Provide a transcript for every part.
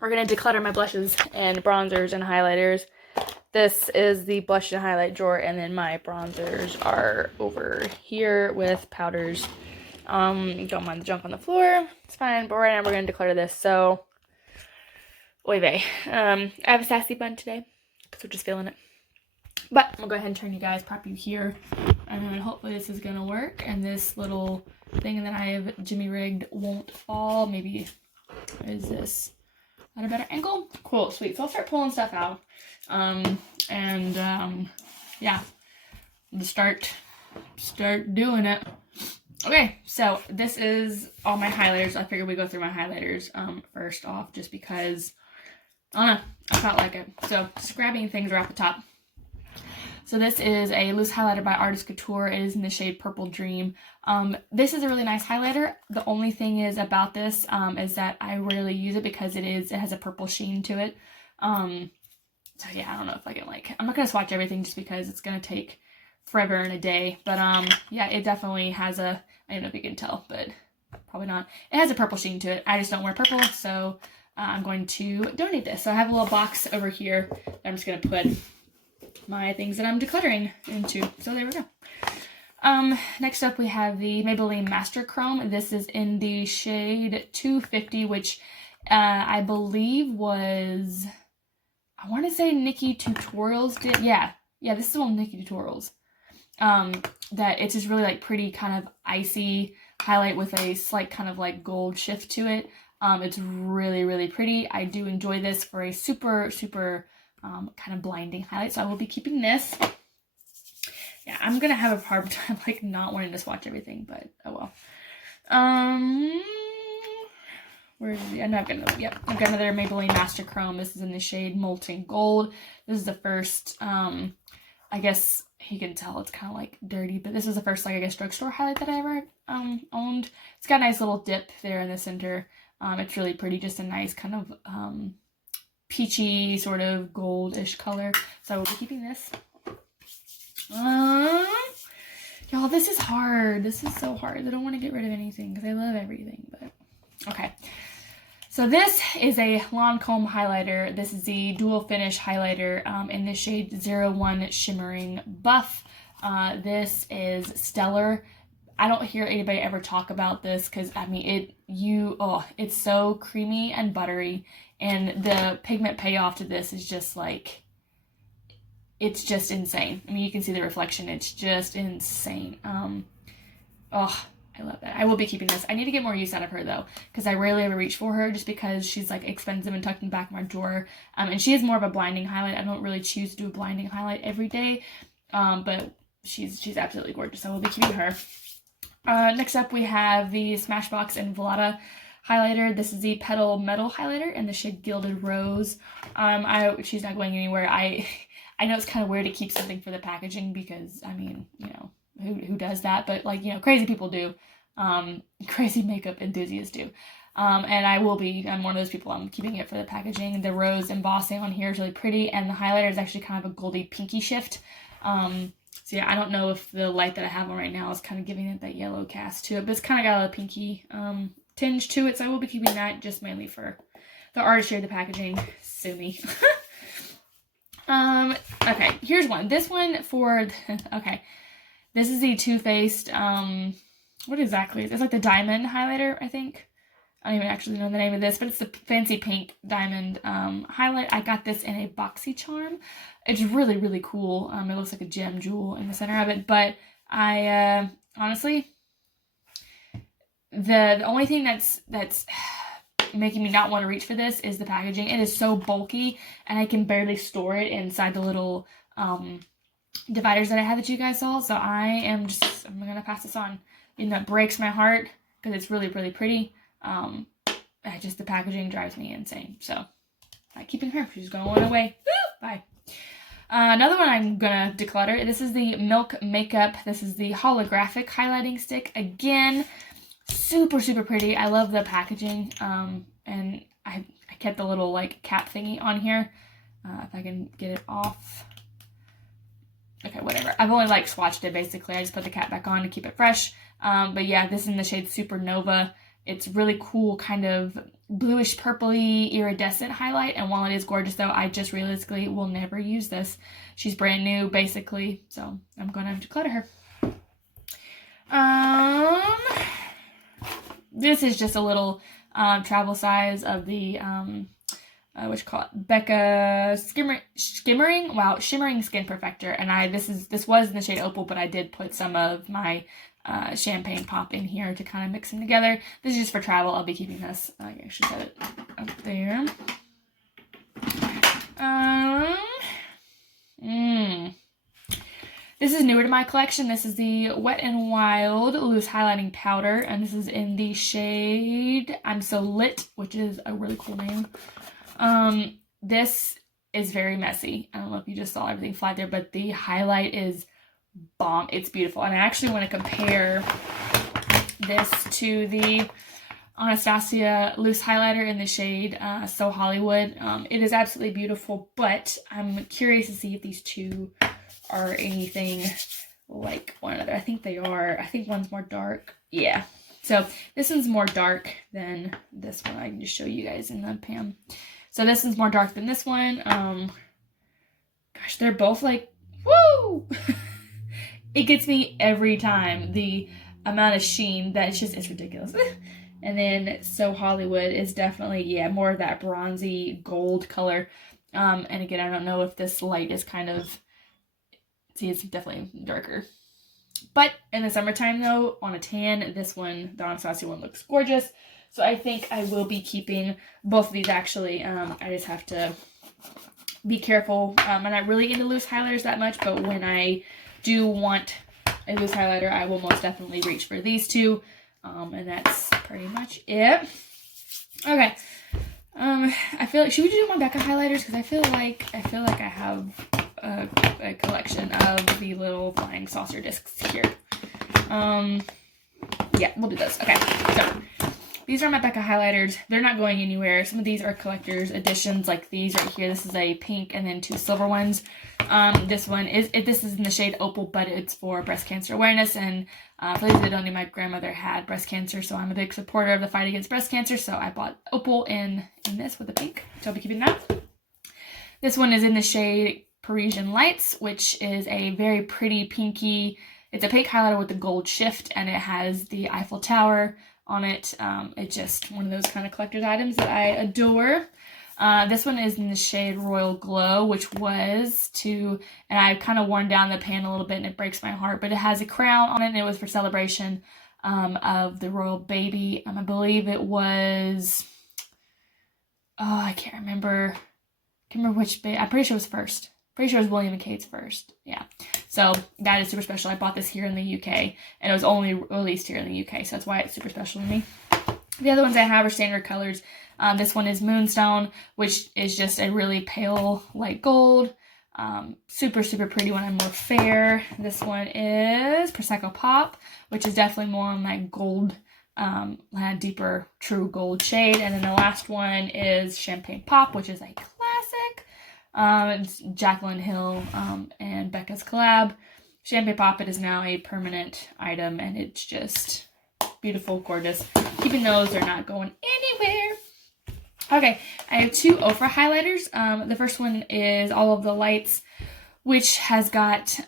we're going to declutter my blushes and bronzers and highlighters. This is the blush and highlight drawer, and then my bronzers are over here with powders. Don't mind the junk on the floor. It's fine, but right now we're going to declutter this. So, oy vey. I have a sassy bun today because we're just feeling it. But I'm going to go ahead and turn you guys, prop you here, and hopefully this is going to work, and this little thing that I have jimmy rigged won't fall. Maybe, is this at a better angle? Cool, sweet. So I'll start pulling stuff out, yeah, just start doing it. Okay, so this is all my highlighters. I figured we'd go through my highlighters first off, just because, I don't know, I felt like it. So just grabbing things right off the top. So this is a loose highlighter by Artist Couture. It is in the shade Purple Dream. This is a really nice highlighter. The only thing is about this is that I rarely use it because it has a purple sheen to it. So yeah, I don't know if I can I'm not going to swatch everything just because it's going to take forever and a day. But yeah, it definitely has I don't know if you can tell, but probably not. It has a purple sheen to it. I just don't wear purple, so I'm going to donate this. So I have a little box over here that I'm just going to put my things that I'm decluttering into. So there we go. Next up we have the Maybelline Master Chrome. This is in the shade 250, which I believe was, I want to say Nikki Tutorials did. Yeah, this is one Nikki Tutorials. That it's just really pretty kind of icy highlight with a slight kind of gold shift to it. It's really, really pretty. I do enjoy this for a super, super kind of blinding highlight, so I will be keeping this. Yeah, I'm gonna have a hard time not wanting to swatch everything, but oh well. Where is the? I'm not gonna. Yep, I've got another Maybelline Master Chrome. This is in the shade Molten Gold. This is the first. I guess you can tell it's kind of dirty, but this is the first I guess drugstore highlight that I ever owned. It's got a nice little dip there in the center. It's really pretty. Just a nice kind of peachy sort of goldish color. So I will be keeping this. Y'all, this is hard. This is so hard. I don't want to get rid of anything because I love everything, but okay. So this is a Lancome highlighter. This is the dual finish highlighter in the shade 01 Shimmering Buff. This is stellar. I don't hear anybody ever talk about this because I mean it's so creamy and buttery, and the pigment payoff to this is just it's just insane. I mean, you can see the reflection. It's just insane. I love that. I will be keeping this. I need to get more use out of her though, because I rarely ever reach for her just because she's expensive and tucked in the back of my drawer. And she is more of a blinding highlight. I don't really choose to do a blinding highlight every day. But she's absolutely gorgeous. I will be keeping her. Next up we have the Smashbox and Velada highlighter. This is the Petal Metal highlighter in the shade Gilded Rose. She's not going anywhere. I know it's kind of weird to keep something for the packaging because, I mean, who does that? But crazy people do. Crazy makeup enthusiasts do. And I'm one of those people. I'm keeping it for the packaging. The rose embossing on here is really pretty, and the highlighter is actually kind of a goldy pinky shift. So yeah, I don't know if the light that I have on right now is kind of giving it that yellow cast to it, but it's kind of got a pinky tinge to it, so I will be keeping that just mainly for the artistry of the packaging. Sue me. Okay, here's one. This one okay. This is the Too Faced, what exactly is it? It's the diamond highlighter, I think. I don't even actually know the name of this, but it's the fancy pink diamond highlight. I got this in a boxy charm. It's really, really cool. It looks like a gem jewel in the center of it, but I honestly, the only thing that's making me not want to reach for this is the packaging. It is so bulky, and I can barely store it inside the little dividers that I had that you guys saw. So I'm gonna pass this on. That breaks my heart because it's really, really pretty. The packaging drives me insane. So I'm keeping her. She's going away. Woo! Bye. Another one I'm gonna declutter. This is the Milk Makeup. This is the holographic highlighting stick. Again, super, super pretty. I love the packaging. And I kept the little cap thingy on here. If I can get it off. Okay, whatever. I've only swatched it basically. I just put the cap back on to keep it fresh. But yeah, this is in the shade Supernova. It's really cool, kind of bluish purpley iridescent highlight. And while it is gorgeous though, I just realistically will never use this. She's brand new basically, so I'm gonna declutter her. This is just a little travel size of the what you call it, Becca Shimmering Skin Perfector, and this was in the shade Opal, but I did put some of my Champagne Pop in here to kind of mix them together. This is just for travel. I'll be keeping this. I actually set it up there. This is newer to my collection. This is the Wet n Wild Loose Highlighting Powder, and this is in the shade I'm So Lit, which is a really cool name. This is very messy. I don't know if you just saw everything fly there, but the highlight is bomb. It's beautiful. And I actually want to compare this to the Anastasia loose highlighter in the shade So Hollywood. It is absolutely beautiful, but I'm curious to see if these two are anything like one another. I think they are. I think one's more dark. Yeah. So this one's more dark than this one. I can just show you guys in the pan. So this one's more dark than this one. Gosh, they're both like, woo! It gets me every time. The amount of sheen that it's ridiculous. And then So Hollywood is definitely, yeah, more of that bronzy gold color. And again, I don't know if this light is kind of, see, it's definitely darker. But in the summertime though, on a tan, this one, the Anastasia one, looks gorgeous. So I think I will be keeping both of these actually. I just have to be careful. I'm not really into loose highlighters that much, but when I do want a loose highlighter, I will most definitely reach for these two. And that's pretty much it. Okay. I feel like, should we do my Becca highlighters? Because I feel like I have a collection of the little flying saucer discs here. Yeah, we'll do this. Okay, so these are my Becca highlighters. They're not going anywhere. Some of these are collector's editions, like these right here. This is a pink and then two silver ones. This is in the shade Opal, but it's for breast cancer awareness. And for those that don't know, my grandmother had breast cancer, so I'm a big supporter of the fight against breast cancer. So I bought Opal in this with the pink. So I'll be keeping that. This one is in the shade Parisian Lights, which is a very pretty pinky. It's a pink highlighter with the gold shift, and it has the Eiffel Tower on it. It's just one of those kind of collector's items that I adore. This one is in the shade Royal Glow, which was and I've kind of worn down the pan a little bit and it breaks my heart, but it has a crown on it and it was for celebration of the royal baby. I believe it was, I can't remember which baby. I'm pretty sure it was first. Pretty sure it was William and Kate's first. Yeah. So that is super special. I bought this here in the UK and it was only released here in the UK. So that's why it's super special to me. The other ones I have are standard colors. This one is Moonstone, which is just a really pale light gold. Super, super pretty one. I'm more fair. This one is Prosecco Pop, which is definitely more on that gold, deeper true gold shade. And then the last one is Champagne Pop, which is a classic. It's Jaclyn Hill and Becca's collab. Champagne Pop, it is now a permanent item and it's just beautiful, gorgeous. Keeping those, they're not going anywhere. Okay, I have two Ofra highlighters. The first one is All of the Lights, which has got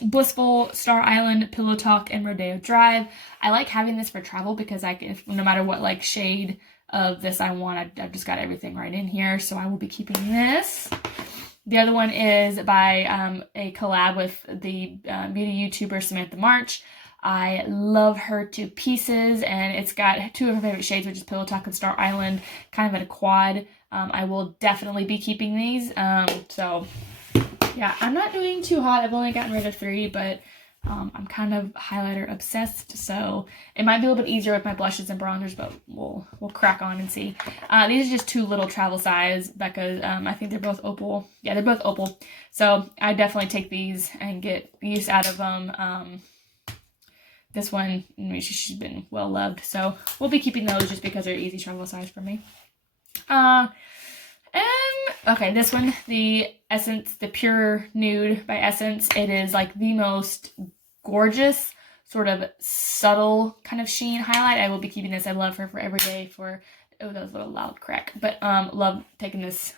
Blissful, Star Island, Pillow Talk, and Rodeo Drive. I like having this for travel because I can, no matter what like shade of this I want, I've just got everything right in here. So I will be keeping this. The other one is by a collab with the beauty YouTuber Samantha March. I love her to pieces, and it's got two of her favorite shades, which is Pillow Talk and Star Island, kind of at a quad. I will definitely be keeping these. So yeah, I'm not doing too hot. I've only gotten rid of 3, but I'm kind of highlighter obsessed, so it might be a little bit easier with my blushes and bronzers, but we'll crack on and see. These are just two little travel size Becca's. I think they're both Opal. Yeah, they're both Opal. So I definitely take these and get use out of them. This one, she's been well loved, so we'll be keeping those just because they're easy travel size for me. Okay, this one, the Essence, the Pure Nude by Essence. It is like the most gorgeous, sort of subtle kind of sheen highlight. I will be keeping this. I love her for every day for, oh, that was a little loud crack. But love taking this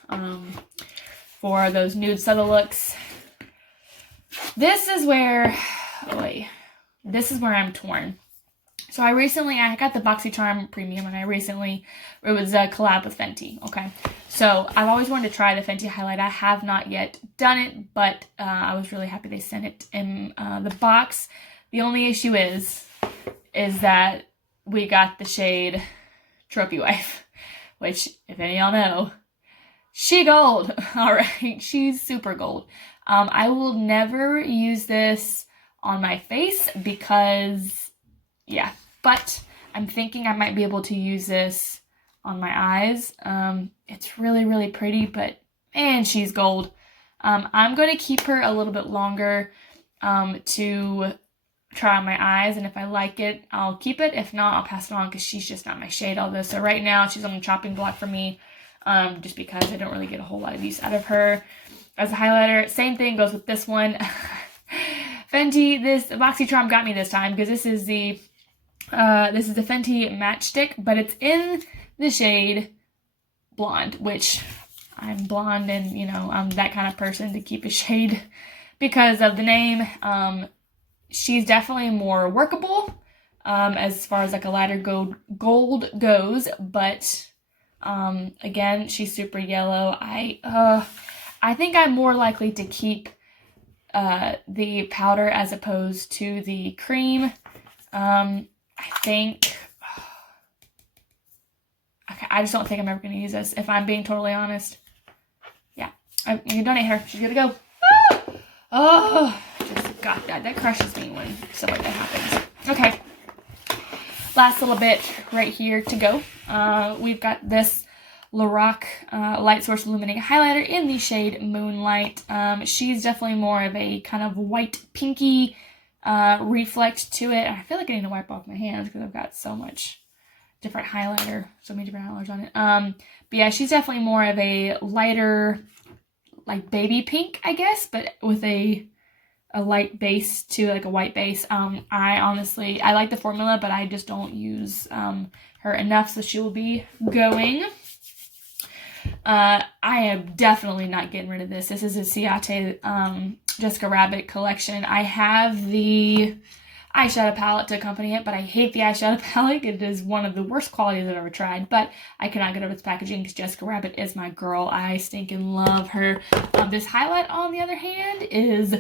for those nude subtle looks. This is where, this is where I'm torn. So I got the BoxyCharm Premium, and it was a collab with Fenty, okay? So I've always wanted to try the Fenty highlight. I have not yet done it, but I was really happy they sent it in the box. The only issue is that we got the shade Trophy Wife, which, if any of y'all know, she gold, all right? She's super gold. I will never use this on my face because, yeah, but I'm thinking I might be able to use this on my eyes. It's really, really pretty, but man, she's gold. I'm going to keep her a little bit longer to try on my eyes, and if I like it, I'll keep it. If not, I'll pass it on because she's just not my shade, all this. So right now, she's on the chopping block for me, just because I don't really get a whole lot of use out of her as a highlighter. Same thing goes with this one. Fenty, this BoxyCharm got me this time because this is the Fenty Matchstick, but it's in the shade Blonde, which I'm blonde, and you know, I'm that kind of person to keep a shade because of the name. She's definitely more workable as far as like a lighter gold goes, but again, she's super yellow. I think I'm more likely to keep the powder as opposed to the cream. I think, okay, I just don't think I'm ever going to use this, if I'm being totally honest. Yeah, you can donate her. She's going to go. Oh, just got that. That crushes me when stuff like that happens. Okay, last little bit right here to go. We've got this Lorac Light Source Illuminating Highlighter in the shade Moonlight. She's definitely more of a kind of white pinky reflect to it. I feel like I need to wipe off my hands because I've got so much different highlighter, so many different highlighters on it. But yeah, she's definitely more of a lighter, like baby pink, I guess, but with a light base to like a white base. I like the formula, but I just don't use her enough, so she will be going. I am definitely not getting rid of this. This is a Ciate Jessica Rabbit collection. I have the eyeshadow palette to accompany it, but I hate the eyeshadow palette. It is one of the worst qualities I've ever tried, but I cannot get over its packaging because Jessica Rabbit is my girl. I stinking love her. This highlight, on the other hand, is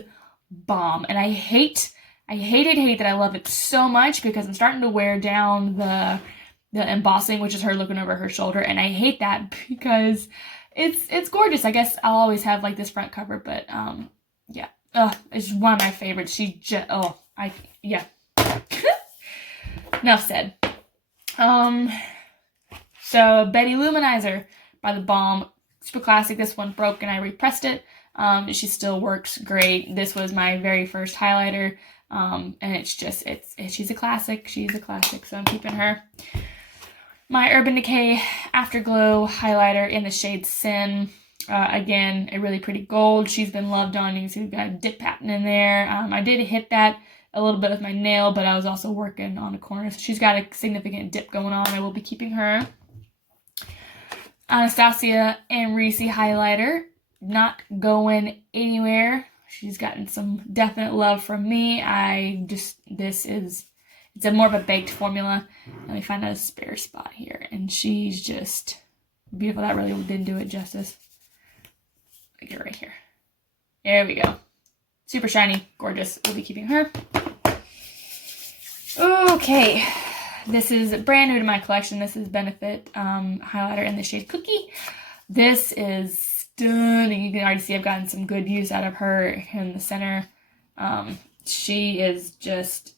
bomb, and I hate that I love it so much because I'm starting to wear down the embossing, which is her looking over her shoulder, and I hate that because it's gorgeous. I guess I'll always have like this front cover, but yeah, it's one of my favorites. Yeah. Enough said. So Betty Luminizer by The Balm, super classic. This one broke and I repressed it. She still works great. This was my very first highlighter, and she's a classic. She's a classic, so I'm keeping her. My Urban Decay Afterglow highlighter in the shade Sin. Again, a really pretty gold. She's been loved on. You can see we've got a dip pattern in there. I did hit that a little bit with my nail, but I was also working on a corner, so she's got a significant dip going on. I will be keeping her. Anastasia and Reese highlighter. Not going anywhere. She's gotten some definite love from me. It's a more of a baked formula. Let me find a spare spot here. And she's just beautiful. That really didn't do it justice. Get it right here. There we go. Super shiny, gorgeous. We'll be keeping her. Okay. This is brand new to my collection. This is Benefit highlighter in the shade Cookie. This is stunning. You can already see I've gotten some good use out of her in the center. She is just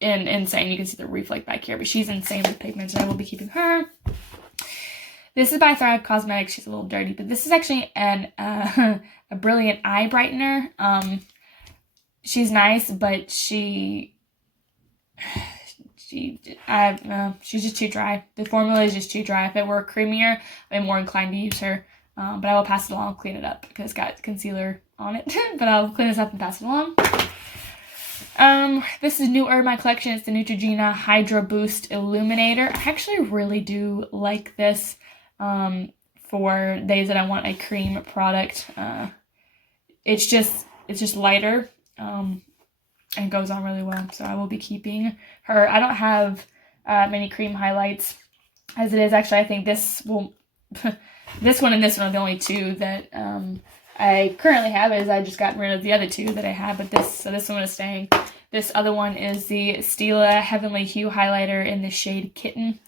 insane. You can see the reflect back here, but she's insane with pigments, and I will be keeping her. This is by Thrive Cosmetics. She's a little dirty, but this is actually a brilliant eye brightener. She's nice, but she's just too dry. The formula is just too dry. If it were creamier, I'm more inclined to use her. But I will pass it along, clean it up because it's got concealer on it. But I'll clean this up and pass it along. This is newer in my collection. It's the Neutrogena Hydra Boost Illuminator. I actually really do like this for days that I want a cream product. It's just lighter and goes on really well. So I will be keeping her. I don't have many cream highlights as it is. Actually, I think this will this one and this one are the only two that I currently have, as I just got rid of the other two that I had, but this one is staying. This other one is the Stila Heavenly Hue highlighter in the shade Kitten.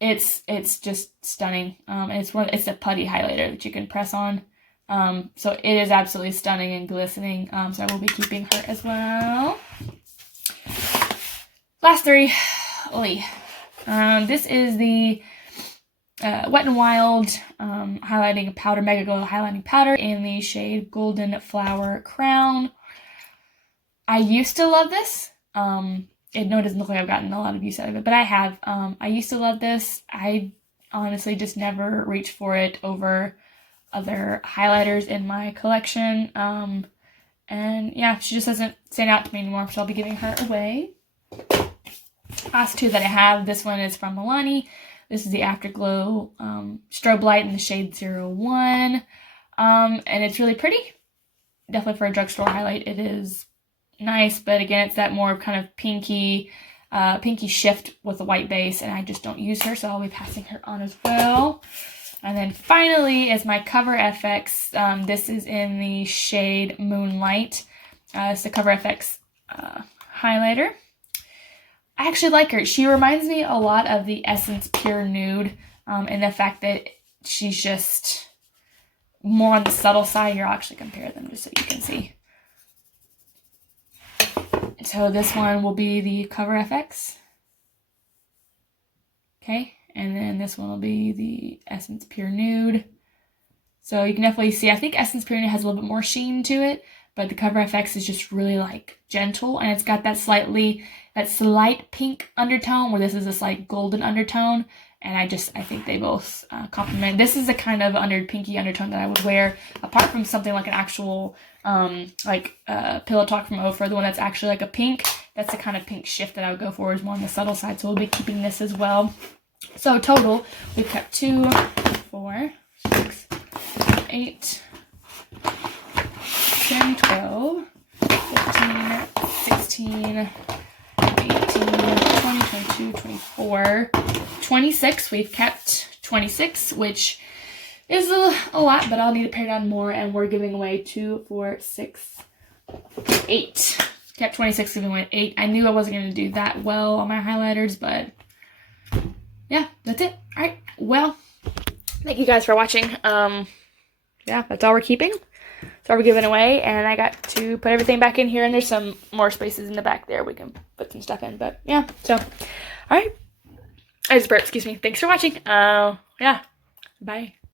It's just stunning. And it's a putty highlighter that you can press on. So it is absolutely stunning and glistening. So I will be keeping her as well. Last three. This is the Wet n Wild highlighting powder, Mega Glow highlighting powder in the shade Golden Flower Crown. I used to love this. No, it doesn't look like I've gotten a lot of use out of it, but I have. I used to love this. I honestly just never reached for it over other highlighters in my collection. And yeah, she just doesn't stand out to me anymore, so I'll be giving her away. Last two that I have, this one is from Milani. This is the Afterglow Strobe Light in the shade 01. And it's really pretty. Definitely for a drugstore highlight, it is nice, but again, it's that more kind of pinky shift with a white base, and I just don't use her, so I'll be passing her on as well. And then finally is my Cover FX. This is in the shade Moonlight. It's the Cover FX highlighter. I actually like her. She reminds me a lot of the Essence Pure Nude in the fact that she's just more on the subtle side. Here, I'll actually compare them just so you can see. So this one will be the Cover FX. Okay, and then this one will be the Essence Pure Nude. So you can definitely see, I think Essence Pure Nude has a little bit more sheen to it, but the Cover FX is just really like gentle, and it's got that slight pink undertone, where this is a slight golden undertone, and I think they both complement. This is the kind of pinky undertone that I would wear, apart from something like an actual Pillow Talk from Ophir, the one that's actually like a pink. That's the kind of pink shift that I would go for, is more on the subtle side, so we'll be keeping this as well. So total, we've kept 2, 4, 6, 8, 10, 12, 15, 16, 18, 20, 22, 24, 26. We've kept 26, which is a lot, but I'll need to pare down more, and we're giving away 2, 4, 6, 8. Kept 26, giving away 8. I knew I wasn't going to do that well on my highlighters, but yeah, that's it. All right, well, thank you guys for watching. Yeah, that's all we're keeping. That's all we're giving away, and I got to put everything back in here, and there's some more spaces in the back there we can put some stuff in, but yeah, so, all right. I just burped, excuse me. Thanks for watching. Yeah, bye.